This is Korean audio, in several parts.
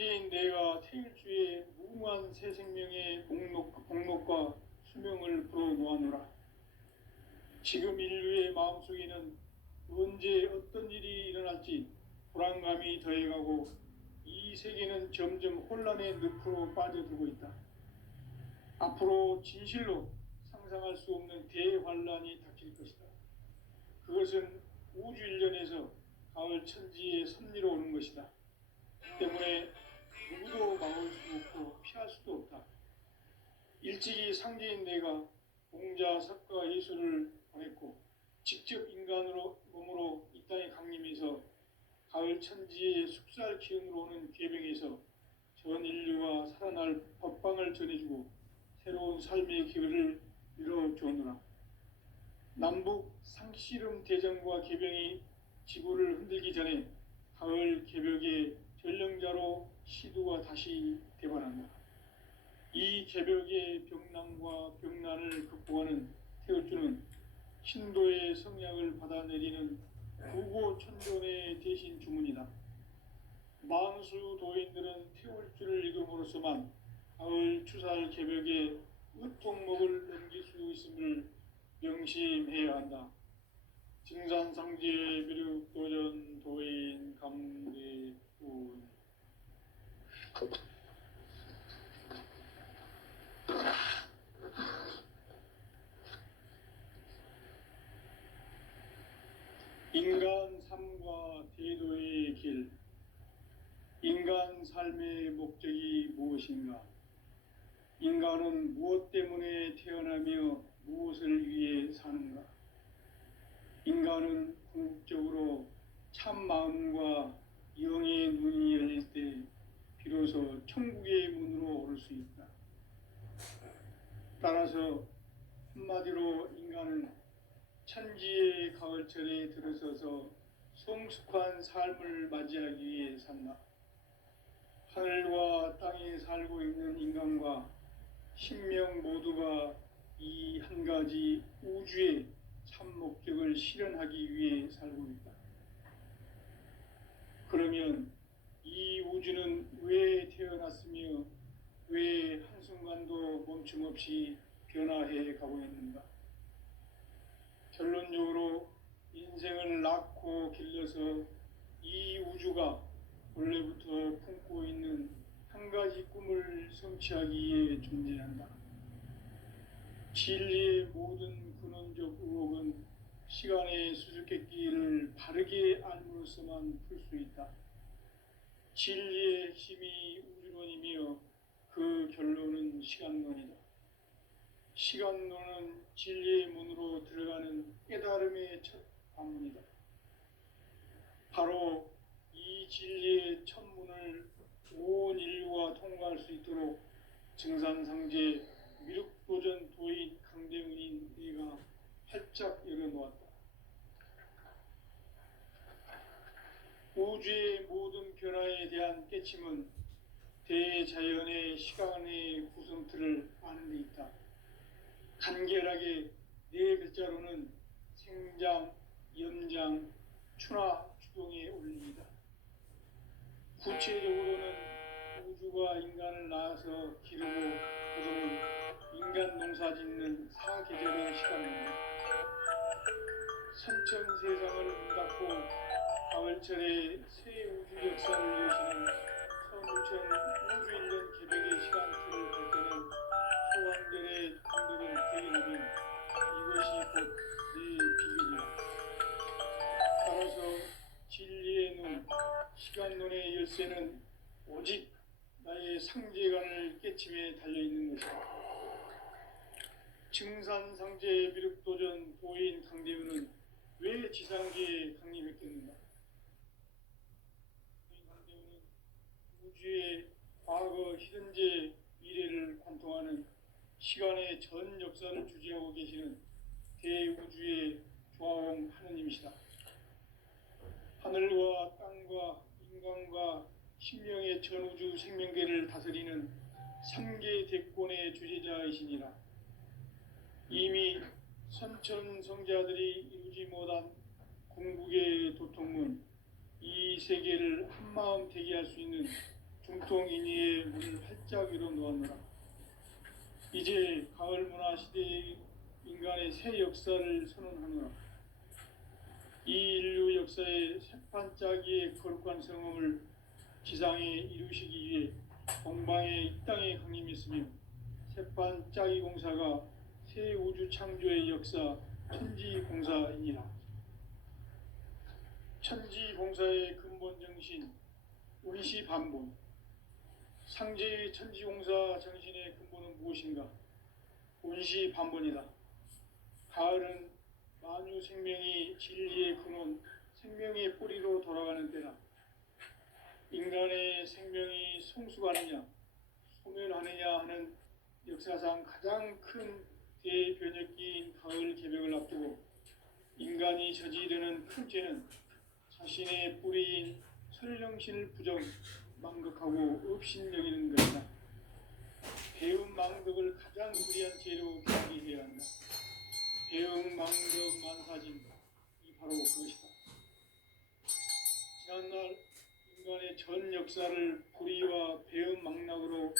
상제인 내가 태일주의 무궁한 새 생명의 목록과 수명을 불어놓아노라. 지금 인류의 마음속에는 언제 어떤 일이 일어날지 불안감이 더해가고 이 세계는 점점 혼란의 늪으로 빠져들고 있다. 앞으로 진실로 상상할 수 없는 대환란이 닥칠 것이다. 그것은 우주 일련에서 가을 천지의 섭리로 오는 것이다. 때문에 누구도 막을 수 없고 피할 수도 없다. 일찍이 상제인 내가 공자, 석가, 예수를 보냈고 직접 인간으로 몸으로 이 땅에 강림해서 가을 천지의 숲살 기운으로 오는 계병에서 전 인류가 살아날 법방을 전해주고 새로운 삶의 기회를 이뤄주었노라. 남북 상씨름 대전과 계병이 지구를 흔들기 전에 가을 개벽의 전령자로 시두가 다시 대반한다. 이 개벽의 병난과 병난을 극복하는 태울주는 신도의 성약을 받아내리는 구고천존의 대신 주문이다. 만수 도인들은 태울주를 읽음으로써만 가을 추살 개벽의 으통목을 넘길 수 있음을 명심해야 한다. 증산상제 비륙 도전 도인 감대운. 인간 삶과 대도의 길. 인간 삶의 목적이 무엇인가? 인간은 무엇 때문에 태어나며 무엇을 위해 사는가? 인간은 궁극적으로 참 마음과 영의 눈이 열릴 때 비로소 천국의 문으로 오를 수 있다. 따라서 한마디로 인간은 천지의 가을철에 들어서서 성숙한 삶을 맞이하기 위해 산다. 하늘과 땅에 살고 있는 인간과 신명 모두가 이 한 가지 우주의 참 목적을 실현하기 위해 살고 있다. 그러면 이 우주는 왜 태어났으며 왜 한순간도 멈춤 없이 변화해 가고 있는가? 결론적으로 인생을 낳고 길러서 이 우주가 원래부터 품고 있는 한 가지 꿈을 성취하기 위해 존재한다. 진리의 모든 근원적 의혹은 시간의 수수께끼를 바르게 알므로써만 풀 수 있다. 진리의 핵심이 우주론이며 그 결론은 시간론이다. 시간론은 진리의 문으로 들어가는 깨달음의 첫 관문이다. 바로 이 진리의 첫 문을 온 인류가 통과할 수 있도록 증산상제 미륵도전 도인 강대문인 네가 활짝 열어놓았다. 우주의 모든 변화에 대한 깨침은 대자연의 시간의 구성틀을 아는 데 있다. 간결하게 네 글자로는 생장, 연장, 추나 추동의 원리이다. 구체적으로는 우주가 인간을 낳아서 기르고 거두는 인간 농사 짓는 사계절의 시간입니다. 선천세상을 문닫고 가을철에 새 우주 역사를 여시는 서무천 우주인전 개벽의 시간틀을 볼 때는 소왕들의 강도를 대인하면 이것이 곧 내 비결이다. 따라서 진리의 눈, 시간론의 열쇠는 오직 나의 상제관을 깨침에 달려있는 것이다. 증산상제 미륵도전 도인 강대우는 왜 지상계에 강림했겠는가? 강대우는 우주의 과거, 현재, 미래를 관통하는 시간의 전 역사를 주재하고 계시는 대우주의 조화홍 하느님이시다. 하늘과 땅과 인간과 신명의 전우주 생명계를 다스리는 3계 대권의 주제자이시니라. 이미 선천성자들이 이루지 못한 궁극의 도통문, 이 세계를 한마음 되게 할 수 있는 중통인의의 문을 활짝 열어 놓았노라. 이제 가을 문화 시대의 인간의 새 역사를 선언하노라. 이 인류 역사의 새판짜기의 거룩한 성음을 지상에 이루시기 위해 동방의 이 땅에 강림했으며 새판짜기 공사가 새 우주 창조의 역사 천지공사이니라. 천지공사의 근본 정신 운시반본. 상제의 천지공사 정신의 근본은 무엇인가? 운시반본이다. 가을은 만유 생명이 진리의 근원, 생명의 뿌리로 돌아가는 때다. 인간의 생명이 성숙하느냐, 소멸하느냐 하는 역사상 가장 큰 대변혁기인 가을 개벽을 앞두고 인간이 저지르는 큰 죄는 자신의 뿌리인 설령신을 부정, 망극하고 업신여기는 것이다. 배음 망덕을 가장 불의한 죄로 경계해야 한다. 배음 망덕 만사진, 이 바로 그것이다. 지난날 인간의 전 역사를 불의와 배음 망락으로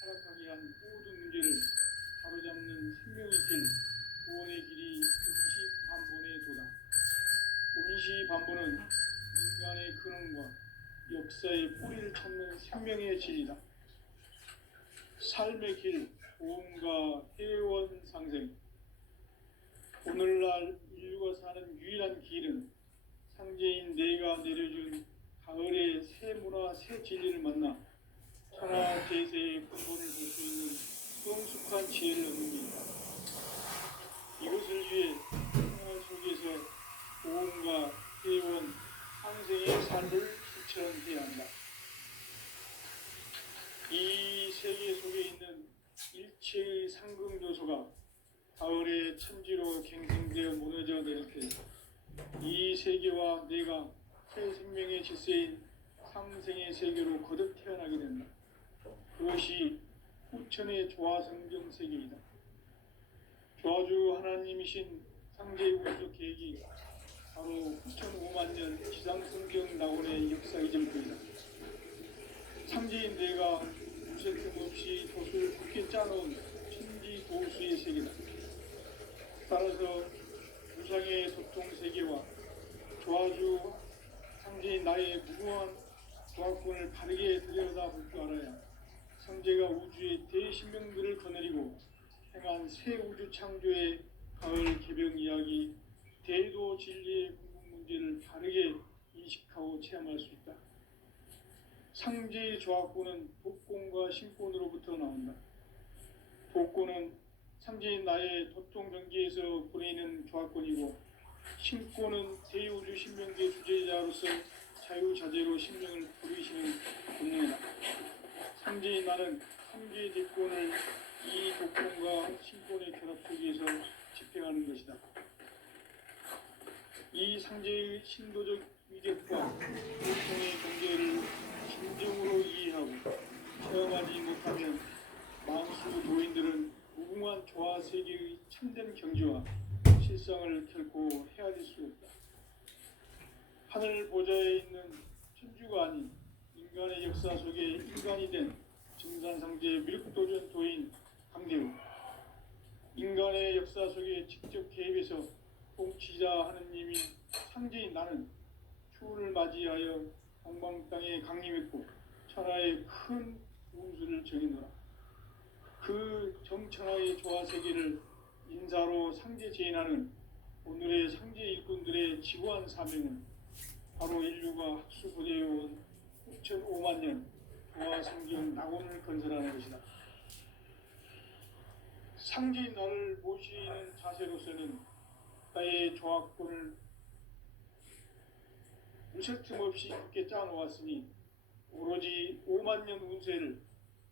타락하게 한 모든 문제를 바로잡는 생명의 길, 구원의 길이 운시반본의 도다. 운시반본은 인간의 근원과 역사의 뿌리를 찾는 생명의 진리다. 삶의 길, 보험과 회원 상생. 오늘날 인류가 사는 유일한 길은 상제인 내가 내려준 가을의 새 문화, 새 진리를 만나 천하 대세의 근본을 볼 수 있는 성숙한 지혜를 얻는 길이다. 이것을 위해 생활 속에서 보험과 회원, 상생의 삶을 실천해야 한다. 이 세계 속에 있는 일체의 상금 요소가 가을의 천지로 갱생되어 무너져 내릴 때 이 세계와 내가 새 생명의 질서인 상생의 세계로 거듭 태어나게 된다. 그것이 후천의 조화성경 세계이다. 조화주 하나님이신 상제 우주 계획이 바로 후천 5만 년 지상성경 낙원의 역사 이전부이다. 상제인 내가 무쇠 틈없이 돛을 굳게 짜놓은 천지 도수의 세계다. 따라서 무상의 소통 세계와 조화주 상제인 나의 무궁한 조합권을 바르게 들여다볼 줄 알아야 상제가 우주의 대신명들을 거느리고 행한 새 우주 창조의 가을 개벽 이야기, 대도 진리의 궁극 문제를 바르게 인식하고 체험할 수 있다. 상제의 조합권은 독권과 신권으로부터 나온다. 독권은 상제인 나의 도통 경계에서 보내는 조합권이고, 신권은 대우주 신명계 주제자로서 자유자재로 신명을 부리시는 본능이다. 상제인 나는 상제의 대권을 이 독권과 신권의 결합 속에서 집행하는 것이다. 이 상제의 신도적 위력과 도통의 경계를 진정으로 이해하고 체험하지 못하면 만수 도인들은 무궁한 조화 세계의 참된 경지와 실상을 결코 헤아릴 수 없다. 하늘 보좌에 있는 천주가 아닌 인간의 역사 속에 인간이 된 증산상제 밀국도전 도인 강대우, 인간의 역사 속에 직접 개입해서 통치자 하느님인 상제인 나는 추운을 맞이하여 동방 땅에 강림했고 천하의 큰 운수를 정해놓아. 그 정천하의 조화 세계를 인사로 상제 제인하는 오늘의 상제 일꾼들의 지구한 사명은 바로 인류가 학수고대해온 6,5만 년 조화 성경 낙원을 건설하는 것이다. 상제인 나를 모시는 자세로서는 나의 조합권을 무쇠틈 없이 굳게 짜놓았으니 오로지 5만 년 운세를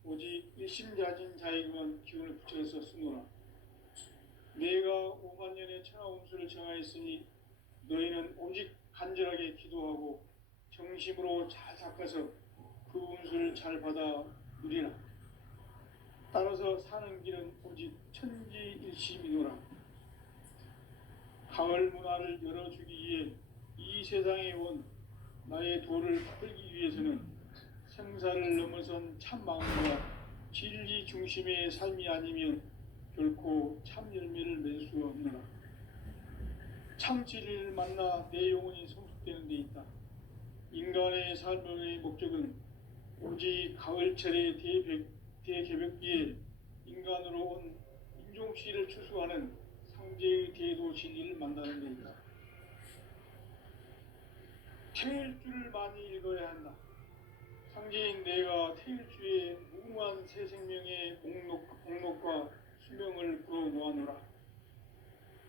오직 일심자진 자에게만 기운을 붙여서 쓰노라. 내가 5만 년의 천하 운수를 정하였으니 너희는 오직 간절하게 기도하고 정심으로 잘 닦아서 그 운수를 잘 받아 누리라. 따라서 사는 길은 오직 천지일심이노라. 가을 문화를 열어주기 위해 이 세상에 온 나의 도를 받들기 위해서는 생사를 넘어선 참 마음과 진리 중심의 삶이 아니면 결코 참 열매를 맺을 수 없노라. 참 진리를 만나 내 영혼이 성숙되는 데 있다. 인간의 삶의 목적은 오직 가을철의 대개벽기에 인간으로 온 인종시를 추수하는 상제의 대도 진리를 만나는 데 있다. 태일주를 많이 읽어야 한다. 상제인 내가 태일주의 무궁한 새 생명의 목록과 수명을 불어놓아노라.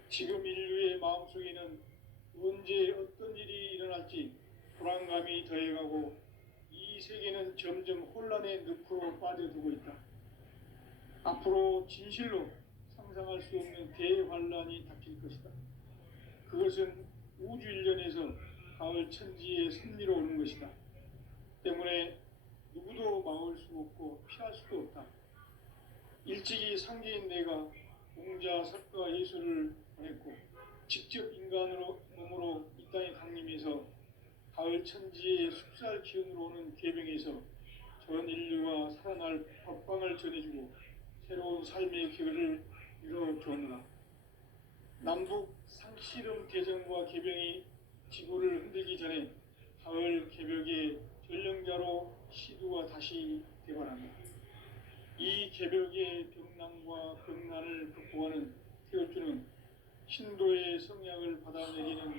지금 인류의 마음속에는 언제 어떤 일이 일어날지 불안감이 더해가고 이 세계는 점점 혼란의 늪으로 빠져들고 있다. 앞으로 진실로 상상할 수 없는 대환란이 닥칠 것이다. 그것은 우주 일련에서 가을 천지의 섭리로 오는 것이다. 때문에 누구도 막을 수 없고 피할 수도 없다. 일찍이 상제인 내가 공자, 석가, 예수를 보냈고 직접 인간으로 몸으로 이 땅에 강림해서 가을 천지의 숲살 기운으로 오는 계병에서 전 인류가 살아날 법방을 전해주고 새로운 삶의 기회를 이뤄주었노라. 남북 상씨름 대전과 계병이 지구를 흔들기 전에 가을 개벽의 전령자로 시두가 다시 되관한다. 이 개벽의 병난과 병난을 극복하는 태울주는 신도의 성약을 받아내리는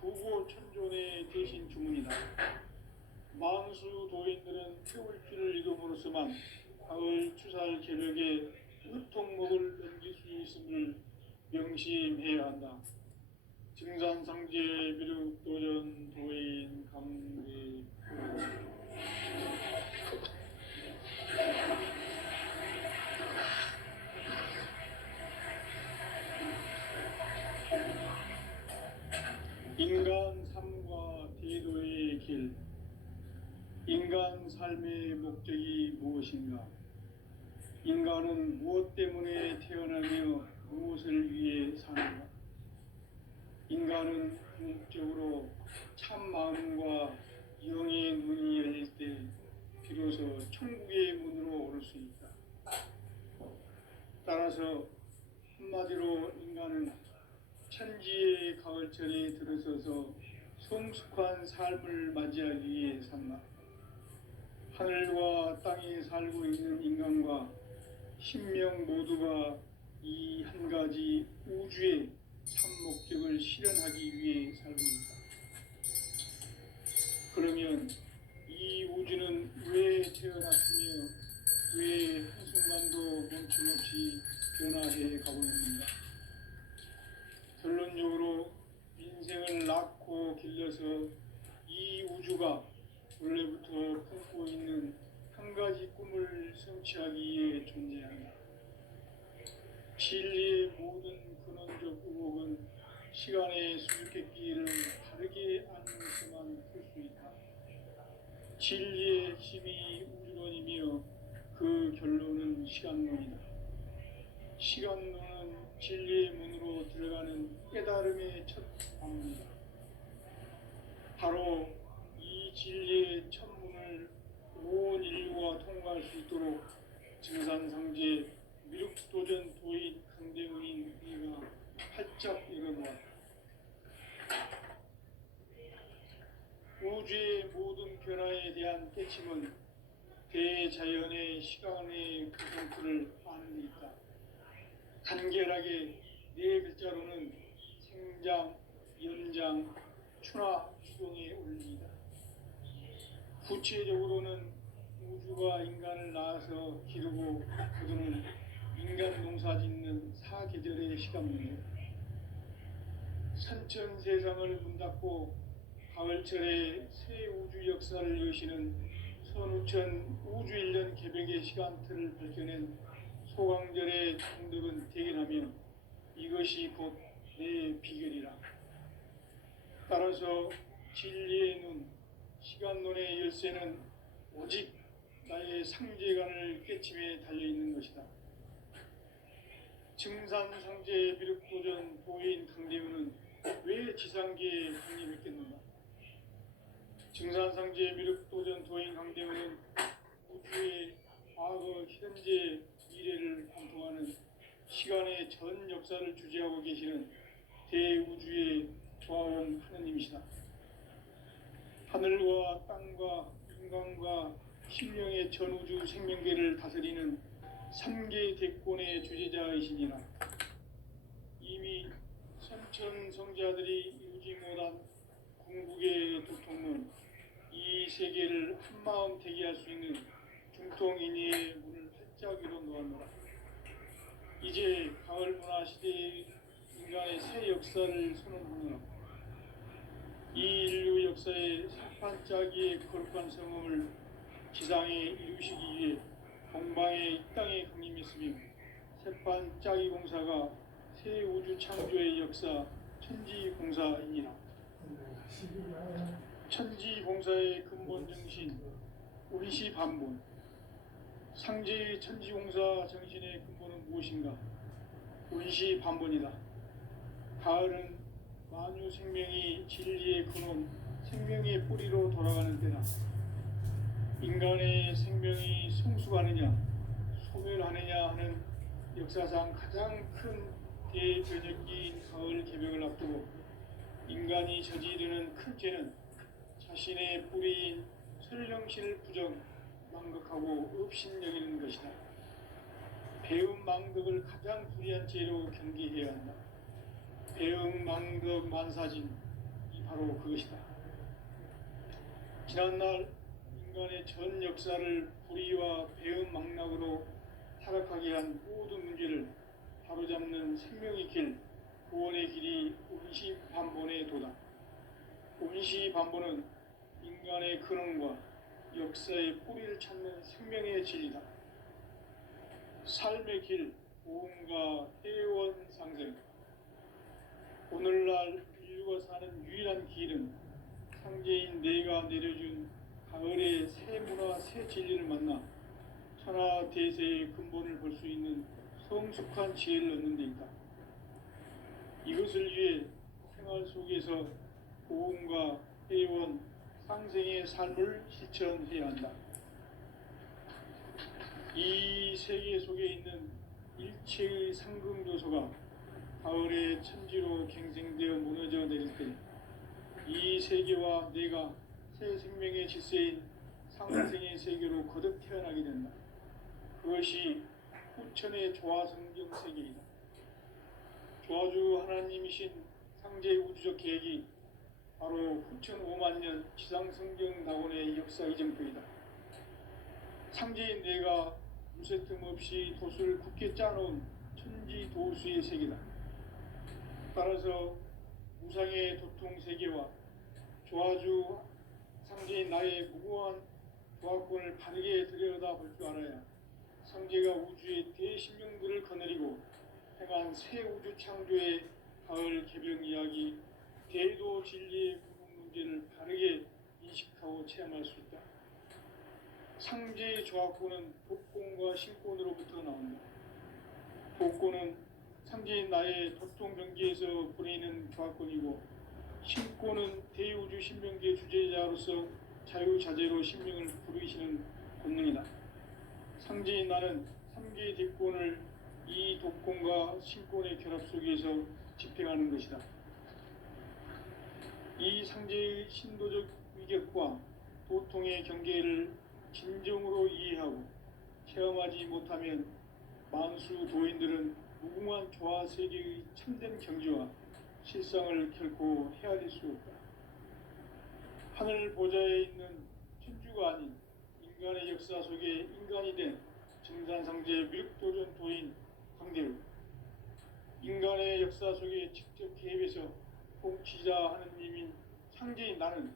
구고천존의 대신 주문이다. 망수 도인들은 태울주를 읽음으로써만 가을 추살 개벽의 의통목을 넘길 수 있음을 명심해야 한다. 증산상제 미륵도전 도인 강대 인간 삶과 대도의 길. 인간 삶의 목적이 무엇인가? 인간은 무엇 때문에 태어나며 무엇을 위해 사는가? 인간은 궁극적으로 참 마음과 영의 문이 열릴 때 비로소 천국의 문으로 오를 수 있다. 따라서 한마디로 인간은 천지의 가을철에 들어서서 성숙한 삶을 맞이하기 위해 산다. 하늘과 땅에 살고 있는 인간과 신명 모두가 이 한 가지 우주의 참 목적을 실현하기 위해 살고 있다. 그러면 이 우주는 왜 태어났으며 왜 한순간도 멈춤없이 변화해 가고 있는가? 결론적으로 인생을 낳고 길러서 이 우주가 원래부터 품고 있는 한 가지 꿈을 성취하기 위해 존재한다. 진리의 모든 근원적 의혹은 시간의 수수께끼를 바르게 알면서만 풀 수 있다. 진리의 힘이 우주론이며 그 결론은 시간론이다. 시간론은 진리의 문으로 들어가는 깨달음의 첫 방문이다. 바로 이 진리의 첫 문을 온 인류가 통과할 수 있도록 증산상제 미륵도전 도인 강대문인 이가 활짝 열어놓았다. 우주의 모든 변화에 대한 깨침은 대자연의 시간의 구성틀을 아는 데 있다. 간결하게 네 글자로는 생장, 연장, 추나 추동의 원리이다. 구체적으로는 우주가 인간을 낳아서 기르고 거두는 인간 농사 짓는 사계절의 시간문이다. 선천세상을 문닫고 가을철에 새 우주 역사를 여시는 선우천 우주일년 개벽의 시간틀을 밝혀낸 소강절의 정덕은 대견하며 이것이 곧 내 비결이라. 따라서 진리의 눈, 시간론의 열쇠는 오직 나의 상제관을 깨침에 달려있는 것이다. 증산상제 미륵도전 도인 강대우는 왜 지상계에 강림했겠는가? 증산상제 미륵도전 도인 강대원은 우주의 과거, 현재, 미래를 관통하는 시간의 전 역사를 주재하고 계시는 대우주의 조화원 하느님이시다. 하늘과 땅과 인간과 신령의 전우주 생명계를 다스리는 삼계 대권의 주재자이시니라. 이미 선천성자들이 이루지 못한 궁극의 도통문, 이 세계를 한마음 되게 할 수 있는 중통인의의 문을 활짝 열어 놓았노라. 이제 가을 문화 시대의 인간의 새 역사를 선언하노라. 이 인류 역사의 반짝이의 거룩한 성음을 지상에 이루시기 위해 동방의 이 땅에 강림했으며 새반짝이 공사가 새 우주 창조의 역사 천지공사이니라. 천지공사의 근본 정신 운시반본. 상제의 천지공사 정신의 근본은 무엇인가? 운시반본이다. 가을은 만유 생명이 진리의 근원, 생명의 뿌리로 돌아가는 때다. 인간의 생명이 성숙하느냐, 소멸하느냐 하는 역사상 가장 큰 대변혁기인 가을 개벽을 앞두고 인간이 저지르는 큰 죄는 자신의 뿌리인 설령신을 부정, 망극하고 업신여기는 것이다. 배음 망덕을 가장 불의한 죄로 경계해야 한다. 배음 망덕 만사진이 바로 그것이다. 지난날 인간의 전 역사를 불의와 배음 망락으로 타락하게 한 모든 문제를 바로잡는 생명의 길, 구원의 길이 운시반본의 도다. 운시반본은 인간의 근원과 역사의 뿌리를 찾는 생명의 진리다. 삶의 길, 보험과 해원상생. 오늘날 인류가 사는 유일한 길은 상제인 내가 내려준 가을의 새 문화, 새 진리를 만나 천하 대세의 근본을 볼 수 있는 성숙한 지혜를 얻는 데 있다. 이것을 위해 생활 속에서 보험과 해원, 상생의 삶을 실천해야 한다. 이 세계 속에 있는 일체의 상금 요소가 가을의 천지로 갱생되어 무너져 내릴 때 이 세계와 내가 새 생명의 질서인 상생의 세계로 거듭 태어나게 된다. 그것이 후천의 조화성경 세계이다. 조화주 하나님이신 상제 우주적 계획이 바로 후천 5만 년 지상성경 낙원의 역사 이정표이다. 상제인 내가 무쇠틈 없이 돛을 굳게 짜놓은 천지도수의 세계다. 따라서 무상의 도통 세계와 조화주 상제인 나의 무고한 조화권을 바르게 들여다볼 줄 알아야 상제가 우주의 대신명들을 거느리고 행한 새 우주 창조의 가을 개벽 이야기, 대도 진리의 구분 문제를 바르게 인식하고 체험할 수 있다. 상제의 조화권은 독권과 신권으로부터 나온다. 독권은 상제인 나의 도통 경계에서 보내는 조화권이고, 신권은 대우주 신명계 주제자로서 자유자재로 신명을 부르시는 권능이다. 상제인 나는 3개의 대권을 이 독권과 신권의 결합 속에서 집행하는 것이다. 이 상제의 신도적 위격과 도통의 경계를 진정으로 이해하고 체험하지 못하면 만수 도인들은 무궁한 조화 세계의 참된 경지와 실상을 결코 헤아릴 수 없다. 하늘 보좌에 있는 천주가 아닌 인간의 역사 속에 인간이 된 증산상제 미륵도전 도인 강대우, 인간의 역사 속에 직접 개입해서 통치자 하느님인 상제인 나는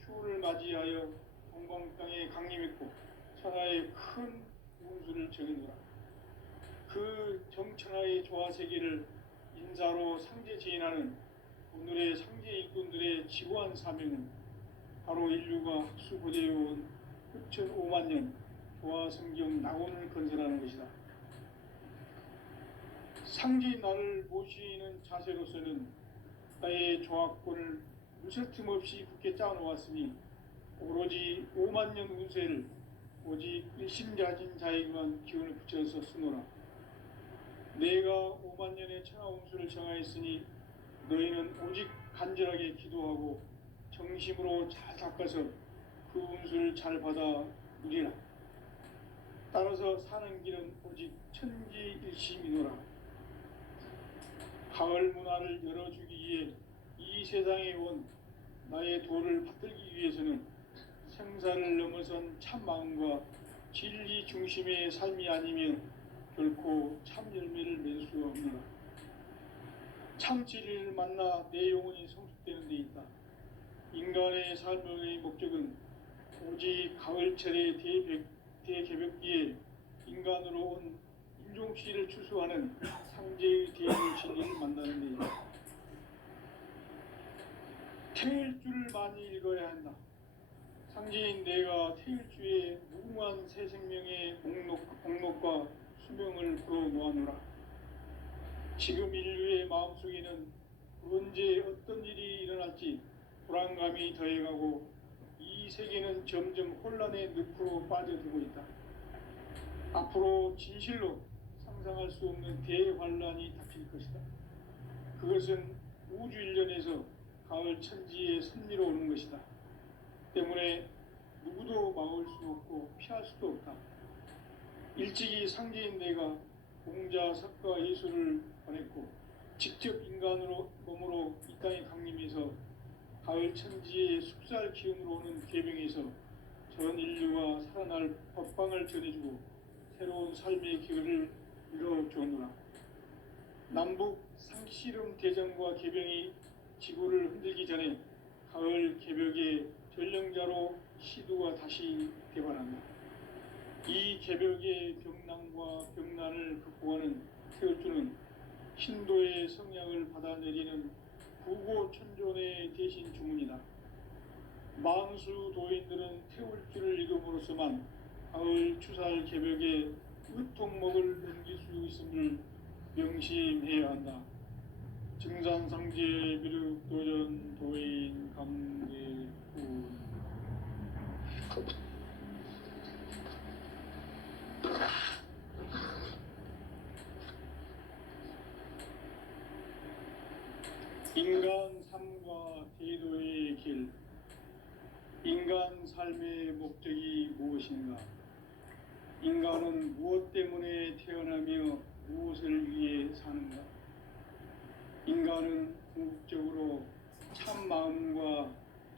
휴를 맞이하여 동방 땅에 강림했고 천하의 큰 운수를 정해노라. 그 정천하의 조화세계를 인사로 상제 지인하는 오늘의 상제 일꾼들의 지고한 사명은 바로 인류가 학수고대해온 후천 5만 년 조화성경 낙원을 건설하는 것이다. 상제인 나를 모시는 자세로서는 나의 조화권을 무쇠틈 없이 굳게 짜놓았으니 오로지 5만 년 운세를 오직 일심가진 자에게만 기운을 붙여서 쓰노라. 내가 5만 년의 천하 운수를 정하였으니 너희는 오직 간절하게 기도하고 정심으로 잘 닦아서 그 운수를 잘 받아 누리라. 따라서 사는 길은 오직 천지일심이노라. 가을 문화를 열어주기 위해 이 세상에 온 나의 도를 받들기 위해서는 생사를 넘어선 참 마음과 진리 중심의 삶이 아니면 결코 참 열매를 맺을 수 없노라. 참 진리를 만나 내 영혼이 성숙되는 데 있다. 인간의 삶의 목적은 오직 가을철의 대개벽기에 인간으로 온 인종씨를 추수하는 상제의 대의 진리를 만나는 데 있다. 태일주를 많이 읽어야 한다. 상제인 내가 태일주의 무궁한 새 생명의 목록과 수명을 풀어놓아노라. 지금 인류의 마음속에는 언제 어떤 일이 일어날지 불안감이 더해가고 이 세계는 점점 혼란의 늪으로 빠져들고 있다. 앞으로 진실로 상상할 수 없는 대환란이 닥칠 것이다. 그것은 우주 일련에서 가을 천지의 섭리로 오는 것이다. 때문에 누구도 막을 수 없고 피할 수도 없다. 일찍이 상제인 내가 공자, 석가, 예수를 보냈고 직접 인간으로 몸으로 이 땅에 강림해서 가을 천지의 숲살 기운으로 오는 계병에서 전 인류가 살아날 법방을 전해주고 새로운 삶의 기회를 이뤄주었노라. 남북 상씨름 대전과 계병이 지구를 흔들기 전에 가을 개벽의 전령자로 시두가 다시 개발한다. 이 개벽의 병난과 병난을 극복하는 태울주는 신도의 성향을 받아내리는 구고천존의 대신 주문이다. 만수 도인들은 태울주를 읽음으로써만 가을 추살 개벽의 의통목을 넘길 수 있음을 명심해야 한다. 증산상제 미륵도전 도인 감대군. 인간 삶과 대도의 길. 인간 삶의 목적이 무엇인가? 인간은 무엇 때문에 태어나며 무엇을 위해 사는가? 인간은 궁극적으로 참 마음과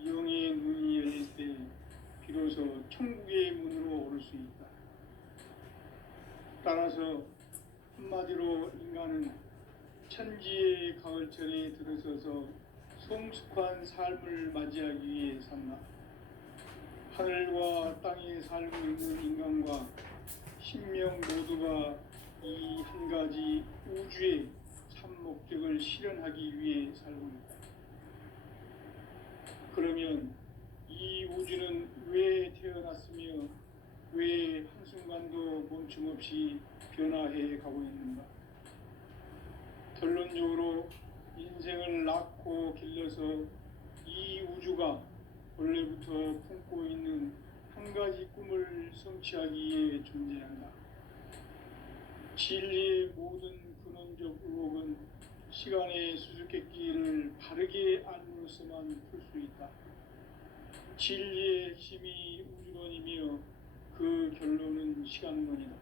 영의 눈이 열릴 때 비로소 천국의 문으로 오를 수 있다. 따라서 한마디로 인간은 천지의 가을철에 들어서서 성숙한 삶을 맞이하기 위해 산다. 하늘과 땅에 살고 있는 인간과 신명 모두가 이 한 가지 우주의 참 목적을 실현하기 위해 살고 있다. 그러면 이 우주는 왜 태어났으며 왜 한순간도 멈춤없이 변화해 가고 있는가? 결론적으로 인생을 낳고 길러서 이 우주가 원래부터 품고 있는 한 가지 꿈을 성취하기 위해 존재한다. 진리의 모든 근원적 의혹은 시간의 수수께끼를 바르게 알므로서만 풀 수 있다. 진리의 핵심이 우주론이며 그 결론은 시간론이다.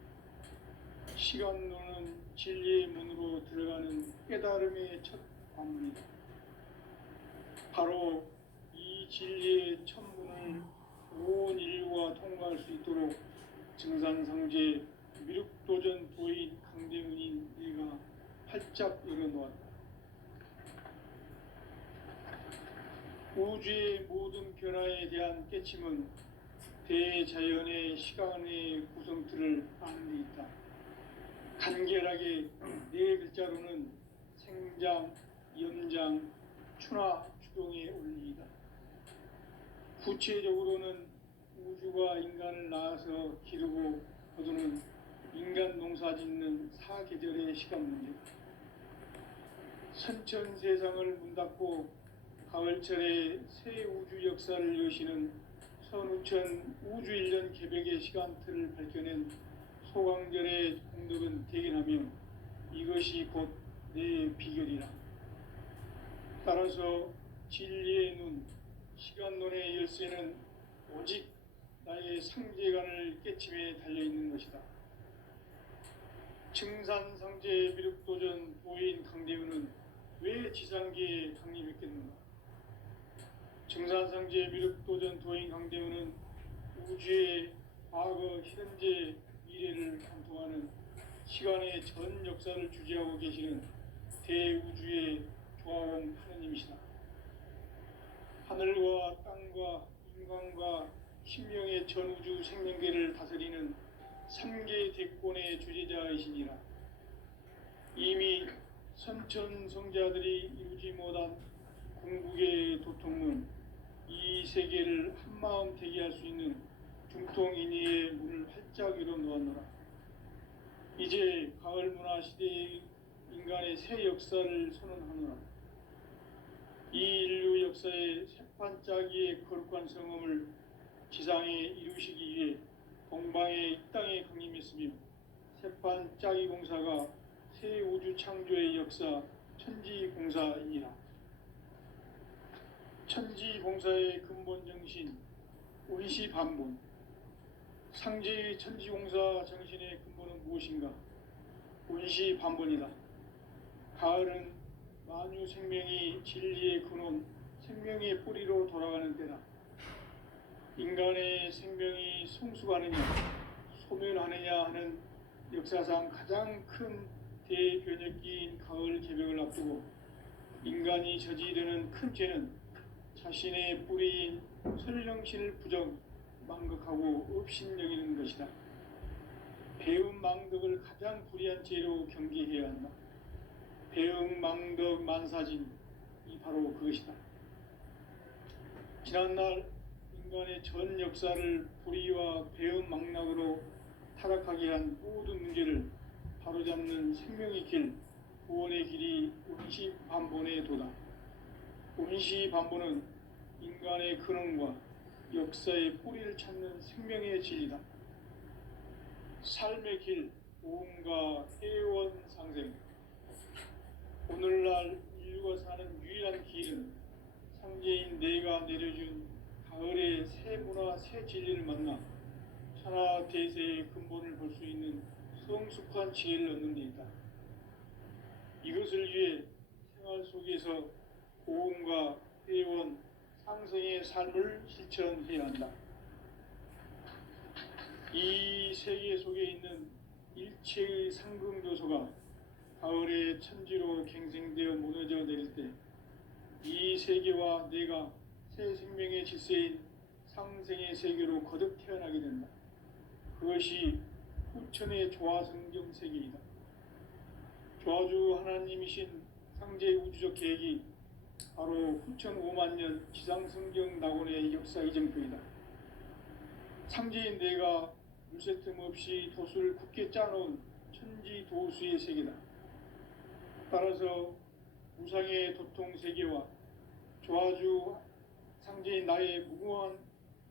시간론은 진리의 문으로 들어가는 깨달음의 첫 관문이다. 바로 이 진리의 첫 문을 온 인류가 통과할 수 있도록 증산상제 미륵도전 도인 강대문인 네가 활짝 열어놓았다. 우주의 모든 변화에 대한 깨침은 대자연의 시간의 구성틀을 아는 데 있다. 간결하게 네 글자로는 생장, 연장, 추나 추동의 원리이다. 구체적으로는 우주가 인간을 낳아서 기르고 거두는 인간 농사 짓는 사계절의 시간 문제다. 선천 세상을 문 닫고 가을철에 새 우주 역사를 여시는 선우천 우주일년 개벽의 시간틀을 밝혀낸 소강절의 공덕은 대견하며 이것이 곧 내 비결이라. 따라서 진리의 눈, 시간론의 열쇠는 오직 나의 상제관을 깨침에 달려있는 것이다. 증산상제 미륵도전 도인 강대우는 왜 지상계에 강림했겠는가? 증산상제 미륵도전 도인 강대우는 우주의 과거, 현재, 미래를 관통하는 시간의 전 역사를 주재하고 계시는 대우주의 조화원 하느님이시다. 하늘과 땅과 인간과 신명의 전우주 생명계를 다스리는 3개 대권의 주재자이시니라. 이미 선천성자들이 이루지 못한 궁극의 도통은 이 세계를 한마음 되게 할 수 있는 중통인의의 문을 활짝 열어 놓았노라. 이제 가을 문화 시대의 인간의 새 역사를 선언하노라. 이 인류 역사의 새판짜기의 거룩한 성음을 지상에 이루시기 위해 동방의 이 땅에 강림했으며 새판짜기 공사가 새 우주 창조의 역사 천지공사이니라. 천지공사의 근본 정신 원시반본. 상제의 천지공사 정신의 근본은 무엇인가? 원시반본이다. 가을은 만유 생명이 진리의 근원, 생명의 뿌리로 돌아가는 때다. 인간의 생명이 성숙하느냐, 소멸하느냐 하는 역사상 가장 큰 대변혁기인 가을 개벽을 앞두고 인간이 저지르는 큰 죄는 자신의 뿌리인 설령신을 부정, 망극하고 업신여기는 것이다. 배움 망덕을 가장 불의한 죄로 경계해야 한다. 배움 망덕 만사진이 바로 그것이다. 지난날 인간의 전 역사를 불의와 배움 망락으로 타락하게 한 모든 문제를 바로잡는 생명의 길, 구원의 길이 원시반본의 도다. 원시반본은 인간의 근원과 역사의 뿌리를 찾는 생명의 진리다. 삶의 길, 보험과 해원상생. 오늘날 인류가 사는 유일한 길은 상제인 내가 내려준 가을의 새 문화, 새 진리를 만나 천하 대세의 근본을 볼 수 있는 성숙한 지혜를 얻는 데 있다. 이것을 위해 생활 속에서 보험과 회원, 상생의 삶을 실천해야 한다. 이 세계 속에 있는 일체의 상승조소가 가을의 천지로 갱생되어 무너져 내릴 때 이 세계와 내가 새 생명의 질서인 상생의 세계로 거듭 태어나게 된다. 그것이 후천의 조화성경 세계이다. 조화주 하나님이신 상제의 우주적 계획이 바로 후천 5만 년 지상성경 낙원의 역사 이정표이다. 상제인 내가 물새틈 없이 도수를 굳게 짜놓은 천지도수의 세계다. 따라서 우상의 도통 세계와 조화주 상제인 나의 무궁한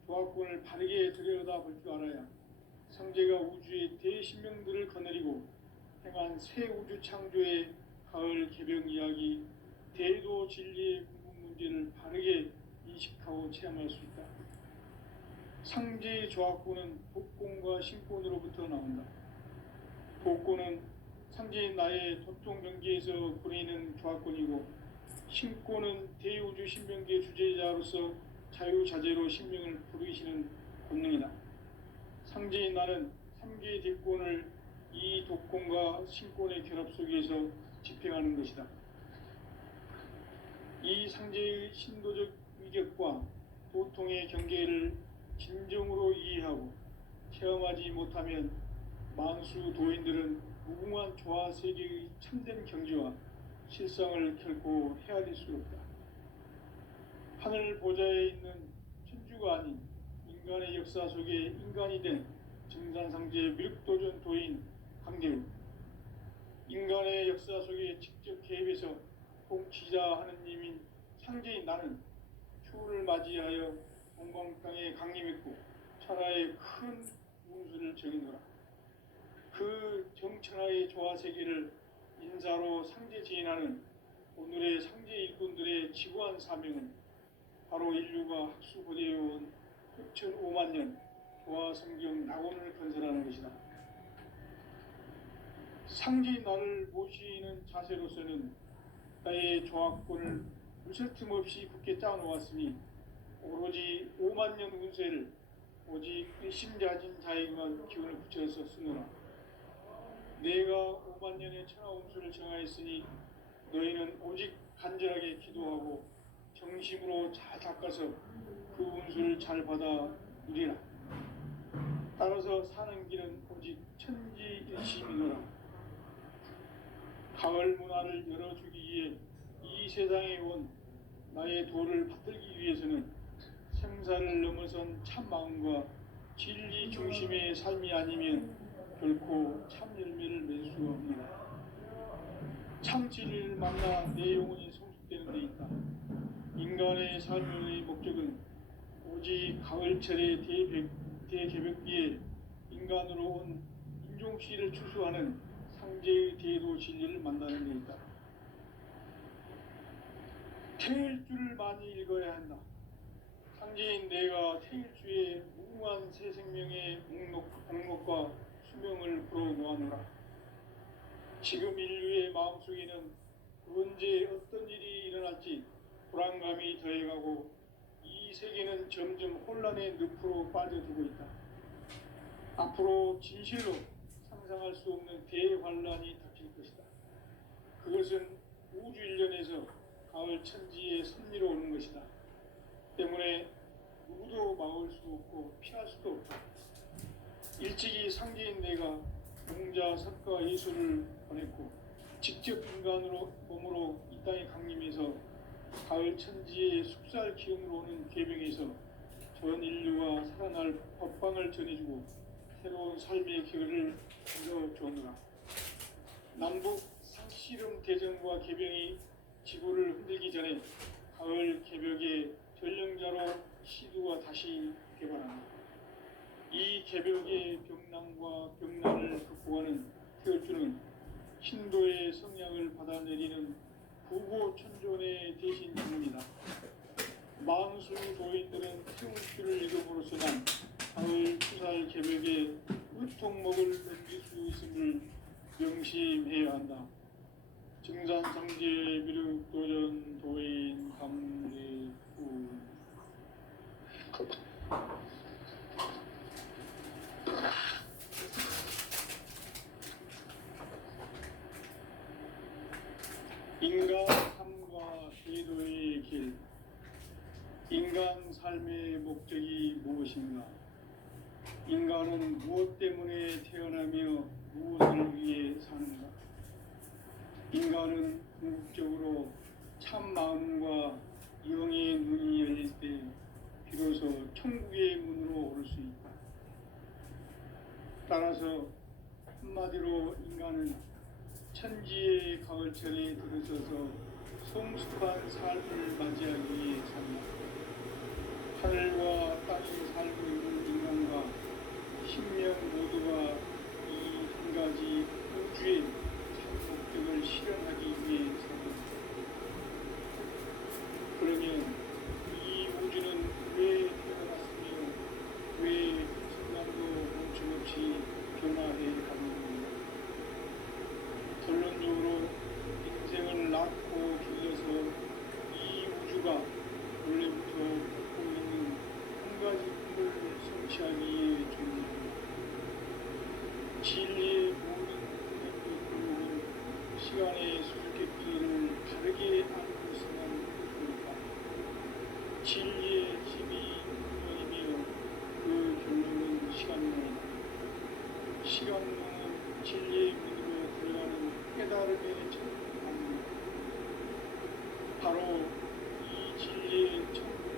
조화권을 바르게 들여다볼 줄 알아야 상제가 우주의 대신명들을 거느리고 행한 새 우주 창조의 가을 개벽 이야기, 대도 진리의 궁극 문제를 바르게 인식하고 체험할 수 있다. 상제의 조화권은 복권과 신권으로부터 나온다. 복권은 상제인 나의 도통 경계에서 보내는 조화권이고, 신권은 대우주 신명계 주제자로서 자유자재로 신명을 부르시는 본능이다. 상제인 나는 3개의 대권을 이 독권과 신권의 결합 속에서 집행하는 것이다. 이 상제의 신도적 위격과 도통의 경계를 진정으로 이해하고 체험하지 못하면 만수 도인들은 무궁한 조화 세계의 참된 경지와 실상을 결코 헤아릴 수 없다. 하늘 보좌에 있는 천주가 아닌 인간의 역사 속에 인간이 된 증산상제 미륵도전 도인 강대우. 인간의 역사 속에 직접 개입해서 통치자 하느님인 상제인 나는 추후를 맞이하여 동방 땅에 강림했고 천하의 큰 운수를 정의노라. 그 정천하의 조화세계를 인사로 상제지인하는 오늘의 상제 일꾼들의 지구한 사명은 바로 인류가 학수고대해온 6,5만 년 조화성경 낙원을 건설하는 것이다. 상제인 나를 모시는 자세로서는 나의 조화권을 무슨 틈없이 굳게 짜놓았으니 오로지 5만 년 운세를 오직 일심자진 자에게만 기운을 붙여서 쓰노라. 내가 5만 년의 천하 운수를 정하였으니 너희는 오직 간절하게 기도하고 정심으로 잘 닦아서 그 운수를 잘 받아 누리라. 따라서 사는 길은 오직 천지일심이노라. 가을 문화를 열어주기 위해 이 세상에 온 나의 도를 받들기 위해서는 생사를 넘어선 참 마음과 진리 중심의 삶이 아니면 결코 참 열매를 맺을 수가 없노라. 참 진리를 만나 내 영혼이 성숙되는 데 있다. 인간의 삶의 목적은 오직 가을철의 대개벽기에 인간으로 온 인종씨를 추수하는 상제의 대도 진리를 만나는 데 있다. 태일주를 많이 읽어야 한다. 상제인 내가 태일주의 무궁한 새 생명의 목록과 수명을 풀어놓아노라. 지금 인류의 마음속에는 언제 어떤 일이 일어날지 불안감이 더해가고 이 세계는 점점 혼란의 늪으로 빠져들고 있다. 앞으로 진실로 상상할 수 없는 대환란이 닥칠 것이다. 그것은 우주 일련에서 가을 천지의 섭리로 오는 것이다. 때문에 누구도 막을 수 없고 피할 수도 없다. 일찍이 상제인 내가 용자 석가 예수를 보냈고 직접 인간으로 몸으로 이 땅에 강림해서 가을 천지의 숙살 기운으로 오는 계명에서 전 인류가 살아날 법방을 전해주고 새로운 삶의 기회를 열어주었노라. 남북 상씨름 대전과 개병이 지구를 흔들기 전에 가을 개벽의 전령자로 시두가 다시 개발한다. 이 개벽의 병난과 병난을 극복하는 태을주는 신도의 성향을 받아내리는 부고천존의 대신 주문이다. 만수 도인들은 태울주를 읽어보로서는 가을 추살 개벽에 의통목을 넘길 수 있음을 명심해야 한다. 증산상제 미륵도전 도인 감례후. 인간 삶과 제도의 길. 인간 삶의 목적이 무엇인가? 인간은 무엇 때문에 태어나며 무엇을 위해 사는가? 인간은 궁극적으로 참 마음과 영의 눈이 열릴 때 비로소 천국의 문으로 오를 수 있다. 따라서 한마디로 인간은 천지의 가을철에 들어서서 성숙한 삶을 맞이하기 위해 산다. 하늘과 땅에 살고 있는 인간과 신명 모두가 이 한 가지 우주의 참 목적을 실현하기 위해 산다. 그러면 이 우주는 왜 태어났으며 왜 순간도 멈춤없이 변화해 가는 건가? 결론적으로 인생을 낳고 길러서 이 우주가 원래부터 갖고 있는 한 가지 꿈을 성취하기 위해 존재한다. 진리의 모든 운명도 시간의 수수께끼를 다르게 알고 있으면 됩니다. 진리의 힘이 운명이며 그 결론은 시간론이다. 시간론은 진리의 문으로 들어가는 깨달음의 천국입니다. 바로 이 진리의 천국을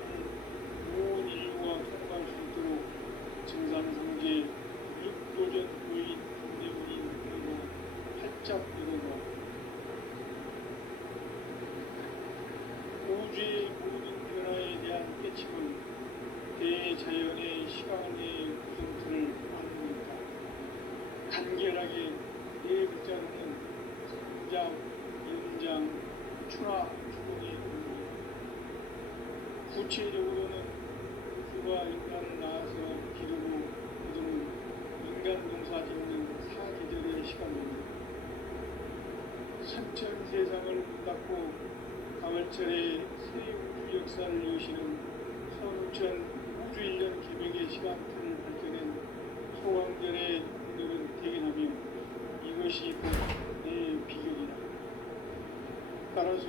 온 인류가 통과할 수 있도록 증산상제 육도전 부인 동대문이 흔들고 활짝 열어놓아 우주의 모든 변화에 대한 깨침을 간결하게 네 글자로는 상장, 연장, 추나 주공이 구체적으로는 우주가 인간을 낳아서 기르고 거두는 인간 농사 짓는 사계절의 시간입니다. 선천 세상을 문 닫고 가을철에 새 우주 역사를 여시는 서우천 우주 1년 개벽의 시간틀을 밝혀낸 소강전의 눈들은 대견하며 이것이 곧 내 비결이다. 따라서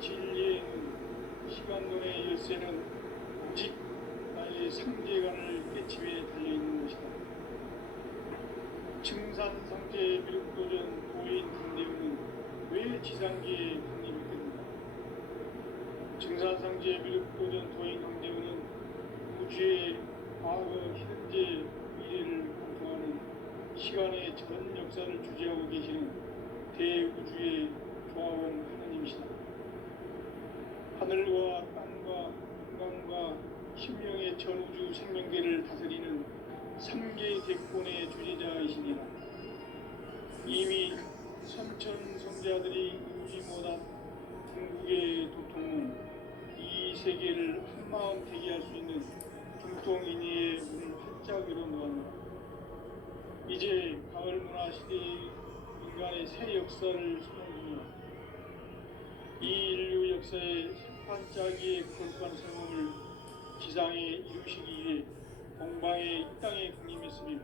진리의 눈, 시간론의 열쇠는 오직 나의 상제관을 깨침에 달려있는 것이다. 증산상제 미륵도전 도인 강대우는 왜 지상기에 강림했겠는가? 증산상제 미륵도전 도인 강대우는 우주의 과거, 현재, 미래를 관통하는 시간의 전 역사를 주재하고 계시는 대우주의 조화원 하나님이시다. 하늘과 땅과 인간과 신명의 전우주 생명계를 다스리는 3개 대권의 주재자이시니라. 이미 선천 성자들이 이루지 못한 궁극의 도통은 이 세계를 한마음 대기할 수 있는 중통인의의 문을 활짝 열어놓았노라. 이제 가을 문화 시대의 인간의 새 역사를 선언하며 이 인류 역사의 sep판짜기의 거룩한 성험을 지상에 이루시기 위해 공방에 이 땅에 강림했으며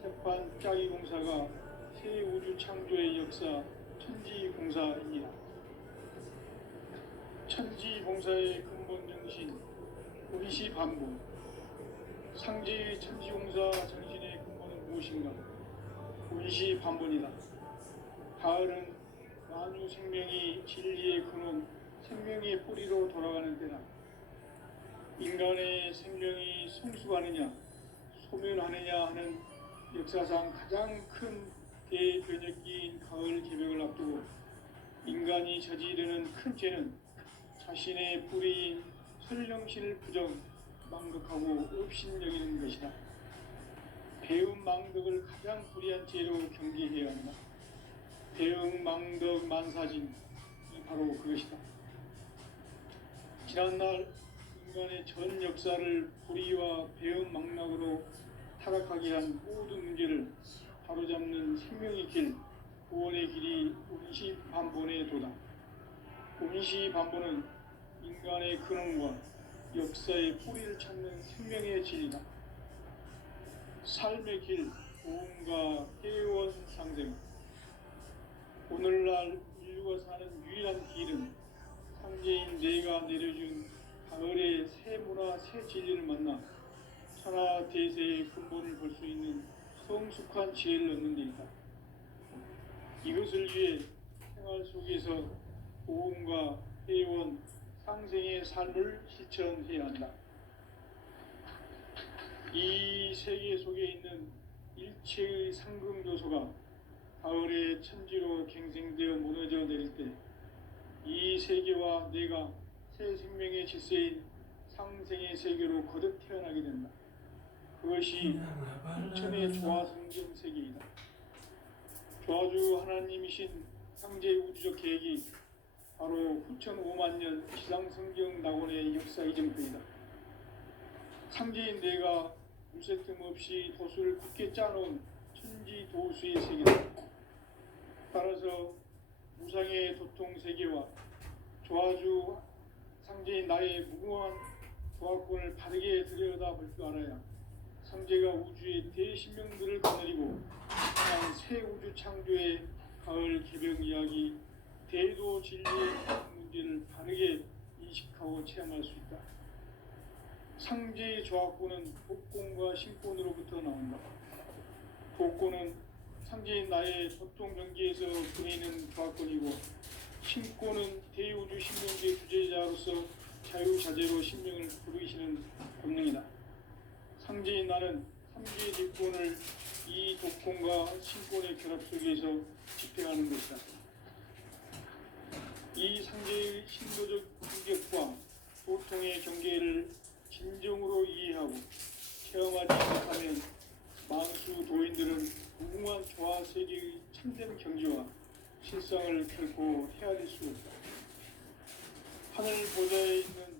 sep판짜기 공사가 새 우주 창조의 역사 천지공사입니다. 천지공사의 근본 정신 원시반복. 상제의 천지공사 정신의 근본은 무엇인가? 원시반복이다. 가을은 만유 생명이 진리의 근원, 생명의 뿌리로 돌아가는 때다. 인간의 생명이 성숙하느냐, 소멸하느냐 하는 역사상 가장 큰 대변혁기인 가을 개벽을 앞두고 인간이 저지르는 큰 죄는 자신의 뿌리인 설령신을 부정, 망극하고 업신여기는 것이다. 배움 망덕을 가장 불의한 죄로 경계해야 한다. 배움 망덕 만사진이 바로 그것이다. 지난날 인간의 전 역사를 불의와 배움 망락으로 타락하게 한 모든 문제를 바로잡는 생명의 길, 구원의 길이 원시반본의 도다. 원시반본은 인간의 근원과 역사의 뿌리를 찾는 생명의 진리다. 삶의 길, 도움과 회원 상생. 오늘날 인류가 사는 유일한 길은 상제인 내가 내려준 가을의 새 문화, 새 진리를 만나 천하 대세의 근본을 볼 수 있는 성숙한 지혜를 얻는 데 있다. 이것을 위해 생활 속에서 도움과 회원, 상생의 삶을 실천해야 한다. 이 세계 속에 있는 일체의 상금 요소가 가을의 천지로 갱생되어 무너져 내릴 때 이 세계와 내가 새 생명의 질서인 상생의 세계로 거듭 태어나게 된다. 그것이 부천의 조화성경 세계이다. 조화주 하나님이신 상제 우주적 계획이 바로 후천 5만 년 지상성경 낙원의 역사 이정표이다. 상제인 내가 무쇠틈 없이 도수를 굳게 짜놓은 천지 도수의 세계다. 따라서 무상의 도통 세계와 조화주 상제인 나의 무궁한 조화권을 바르게 들여다볼 줄 알아야 상제가 우주의 대신명들을 거느리고 향한 새 우주 창조의 가을 개벽 이야기, 대도 진리의 문제를 바르게 인식하고 체험할 수 있다. 상제의 조화권은 복권과 신권으로부터 나온다. 복권은 상제인 나의 도통 경계에서 보이는 조화권이고, 신권은 대우주 신명계 주제자로서 자유자재로 신명을 부르시는 권능이다. 상제인 나는 삼계의 직권을 이 독권과 신권의 결합 속에서 집행하는 것이다. 이 상제의 신도적 인격과 도통의 경계를 진정으로 이해하고 체험하지 못하면 만수 도인들은 무궁한 21세기의 참된 경제와 실상을 결코 헤아릴 수 없다. 하늘 보좌에 있는